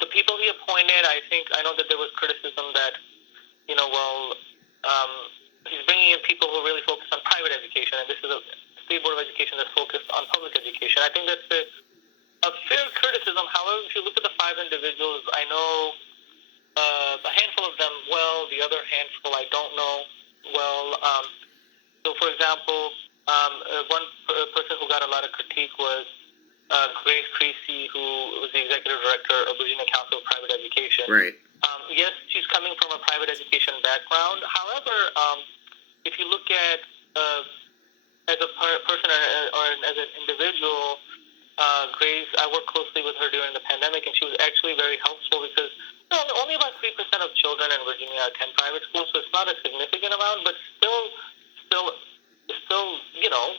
the people he appointed, I know that there was criticism that, he's bringing in people who really focus on private education, and this is a state board of education that's focused on public education. I think that's a fair criticism. However, if you look at the 5 individuals, I know a handful of them well, the other handful I don't know well. So, for example, one person who got a lot of critique was Grace Creasy, who was the executive director of Virginia Council of Private Education. Right. Yes, she's coming from a private education background. However, if you look at as a person or as an individual, Grace, I worked closely with her during the pandemic, and she was actually very helpful because only about 3% of children in Virginia attend private schools, so it's not a significant amount, but still,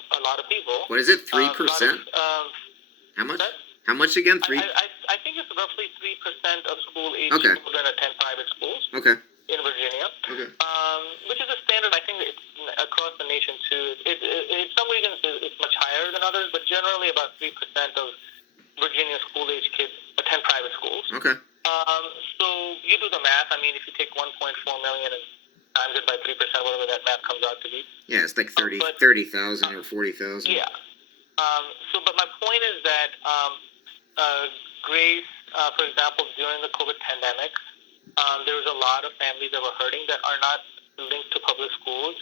a lot of people. What is it? 3%? How much? How much again? 3? I think it's roughly 3% of school-age children attend private schools. Okay. In Virginia. Okay. Which is a standard. I think it's across the nation too. In some regions it's much higher than others, but generally about 3% of Virginia school-age kids attend private schools. Okay. So you do the math. I mean, if you take 1.4 million and times it by 3%, whatever that math comes out to be. Yeah, it's like 30,000 or 40,000. Yeah. But my point is that Grace, for example, during the COVID pandemic, there was a lot of families that were hurting that are not linked to public schools.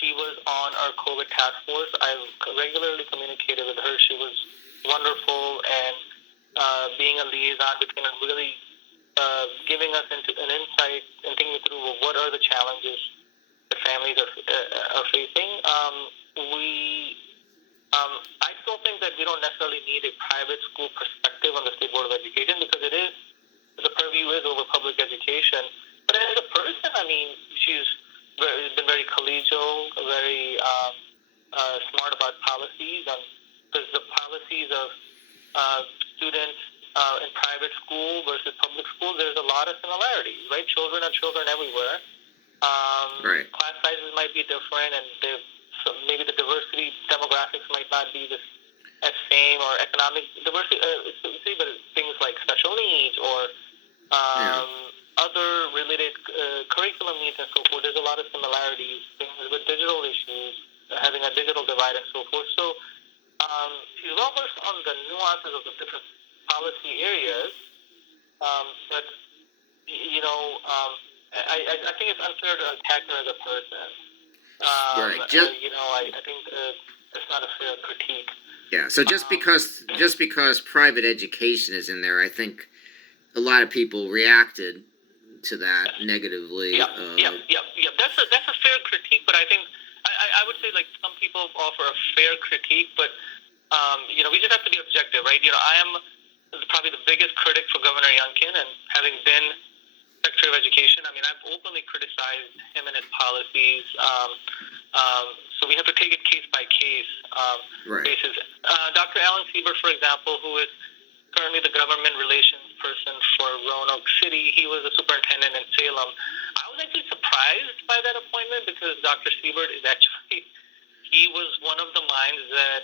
She was on our COVID task force. I regularly communicated with her. She was wonderful, and being a liaison between and really giving us an insight and thinking through what are the challenges the families are facing. I still think that we don't necessarily need a private school perspective on the State Board of Education because the purview is over public education. But as a person, I mean, she's been very collegial, very smart about policies, and because the policies of students in private school versus public school, there's a lot of similarities, right? Children are children everywhere. Right. Class sizes might be different, and maybe the diversity demographics might not be as same, or economic diversity, but things like special needs or other related curriculum needs and so forth. There's a lot of similarities, things with digital issues, having a digital divide and so forth. So she's well versed on the nuances of the different policy areas, but I think it's unfair to attack her as a person. Right. I think it's not a fair critique. Yeah. So just because private education is in there, I think a lot of people reacted to that negatively. Yeah. That's a fair critique, but I think I would say like some people offer a fair critique, but we just have to be objective, right? I am probably the biggest critic for Governor Youngkin, and having been Secretary of Education, I mean, I've openly criticized him and his policies. So we have to take it case by case basis. Dr. Alan Siebert, for example, who is currently the government relations person for Roanoke City, he was a superintendent in Salem. I was actually surprised by that appointment because Dr. Siebert he was one of the minds that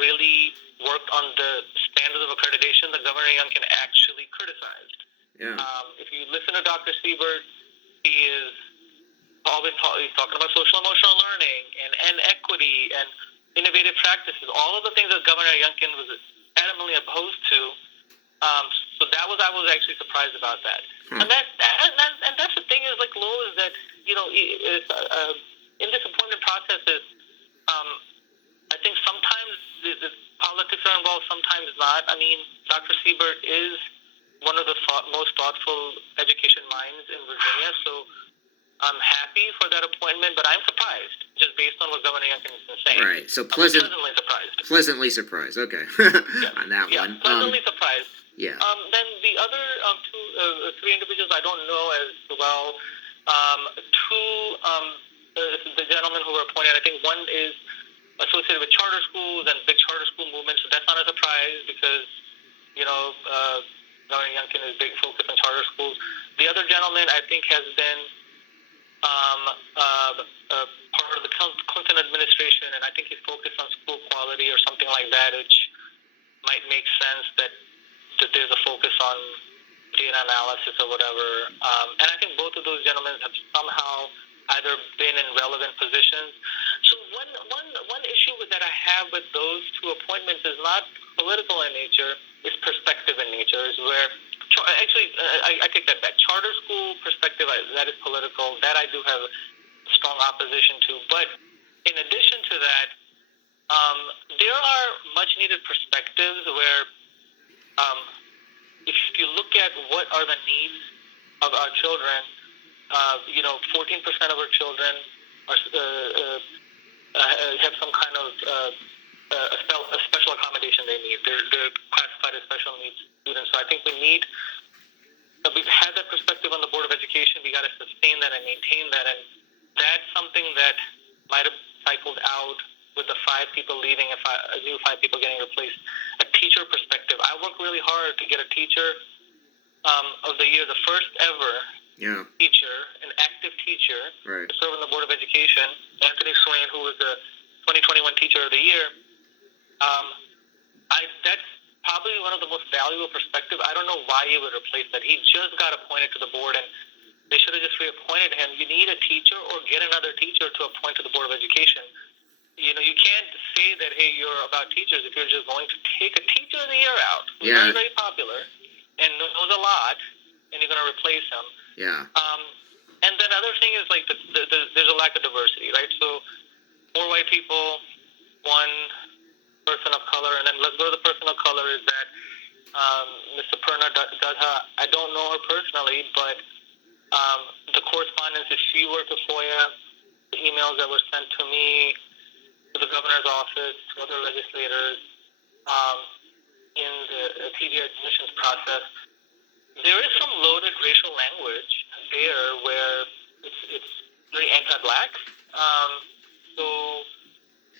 really worked on the standards of accreditation that Governor Youngkin actually criticized. Yeah. If you listen to Dr. Siebert, he is he's talking about social emotional learning and equity and innovative practices, all of the things that Governor Youngkin was adamantly opposed to. So I was actually surprised about that. And that's the thing is like Lowell is that in this appointment processes, I think sometimes the politics are involved, sometimes not. I mean, Dr. Siebert is one of the most thoughtful education minds in Virginia, so I'm happy for that appointment, but I'm surprised, just based on what Governor Youngkin has been saying. Right, so pleasantly surprised. Pleasantly surprised, okay. On that one. Pleasantly surprised. Yeah. Then the other three individuals I don't know as well. The gentlemen who were appointed, I think one is associated with charter schools and big charter school movement, so that's not a surprise because, Governor Youngkin is big focus on charter schools. The other gentleman, I think, has been part of the Clinton administration, and I think he's focused on school quality or something like that, which might make sense that that there's a focus on data analysis or whatever. And I think both of those gentlemen have somehow either been in relevant positions. So one issue that I have with those two appointments is not political in nature, it's perspective in nature. Is where actually I take that back. Charter school perspective, that is political. That I do have strong opposition to. But in addition to that, there are much needed perspectives where if you look at what are the needs of our children, 14% of our children have some kind of a special accommodation they need. They're classified as special needs students. So I think we've had that perspective on the Board of Education. We got to sustain that and maintain that. And that's something that might have cycled out with the 5 people leaving and new 5 people getting replaced. A teacher perspective. I worked really hard to get a teacher of the year, the first ever teacher, an active teacher, to serve on the Board of Education, Anthony Swain, who was the 2021 Teacher of the Year. That's probably one of the most valuable perspectives. I don't know why he would replace that. He just got appointed to the board, and they should have just reappointed him. You need a teacher or get another teacher to appoint to the Board of Education. You can't say that, hey, you're about teachers if you're just going to take a Teacher of the Year out who's very, very popular and knows a lot, and you're going to replace him. Yeah. And then other thing is like there's a lack of diversity, right? So 4 white people, 1 person of color, and then let's go to the person of color is that Ms. Aparna Dadha. I don't know her personally, but the correspondence, if she were to FOIA the emails that were sent to me, to the governor's office, to other legislators, in the TJ admissions process, there is some loaded racial language there where it's very anti-black. So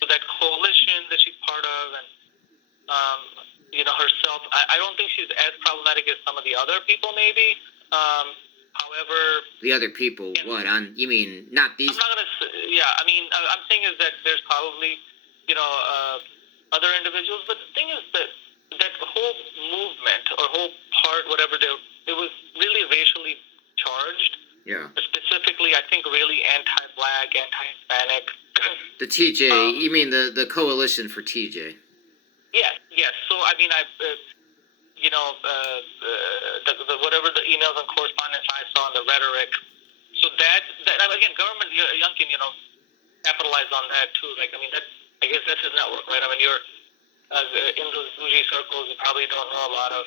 that coalition that she's part of, and herself, I don't think she's as problematic as some of the other people, maybe. However, the other people, you mean not these? I'm not gonna say, I mean, I'm saying is that there's probably, other individuals, but the thing is that whole movement or whole part, whatever, it was really racially charged. Yeah. Specifically, I think really anti-black, anti-Hispanic. The TJ, you mean the coalition for TJ? Yes. So I mean, whatever the emails and correspondence I saw and the rhetoric. So that again, government, Youngkin, capitalized on that too. Like, I mean, I guess that's his network, right? I mean, you're in those bougie circles, you probably don't know a lot of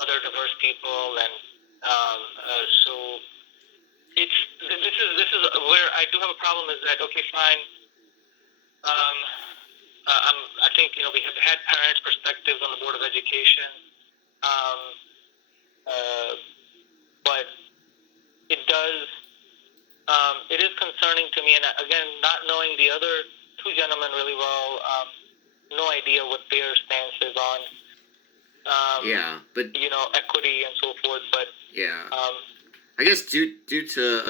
other diverse people, and so this is where I do have a problem. Is that okay? Fine. I think we have had parents' perspectives on the Board of Education, but it is concerning to me. And again, not knowing the other 2 gentlemen really well, no idea what their stance is on. But equity and so forth. But I guess due to